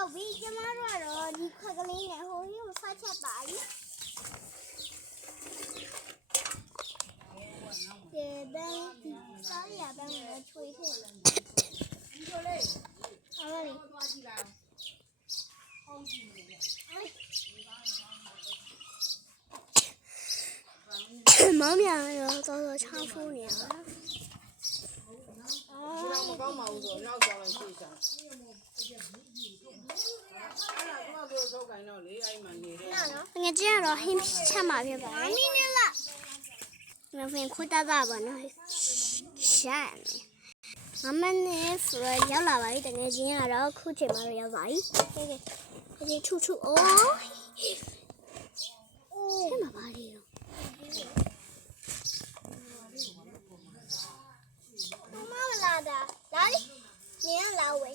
ဟုတ်ပြီကျမတို့ကတော့ဒီခွက်ကလေးနဲ့ဟိုကြီးကိုဆက်ချက်ပါပြီဒီဘန်းဒီစားရဘန်းကိုချွေးထည့်လိုက်ဒီလိုလေးအားလေးသွားကြည့်လိုက်အောင်ကြည့်နေတယ်မောင်မြန်ရောတော်ချားဖိုးနေရတာအော်မကောင်းပါဘူးဆိုနောက်ကြောင်းလိုက်ရှေ့ချာအဲ့ဒါကတော့ထုတ်ခိုင်းတော့လေအဲ့မှနေတယ်ငါကြည့်ရတော့ဟင်းချက်မှာဖြစ်ပါလေမင်းနဲ့လားငါဖင်ခွတ်တာပါနော်ရှာမမနဲ့ဖရရောက်လာပါပြီတကယ်ချင်းကတော့ခုချိန်မှာရောက်ပါပြီဒီချူချူအိုးထဲမှာပါလေမမလာတာလာလေနင်ကလာဝဲ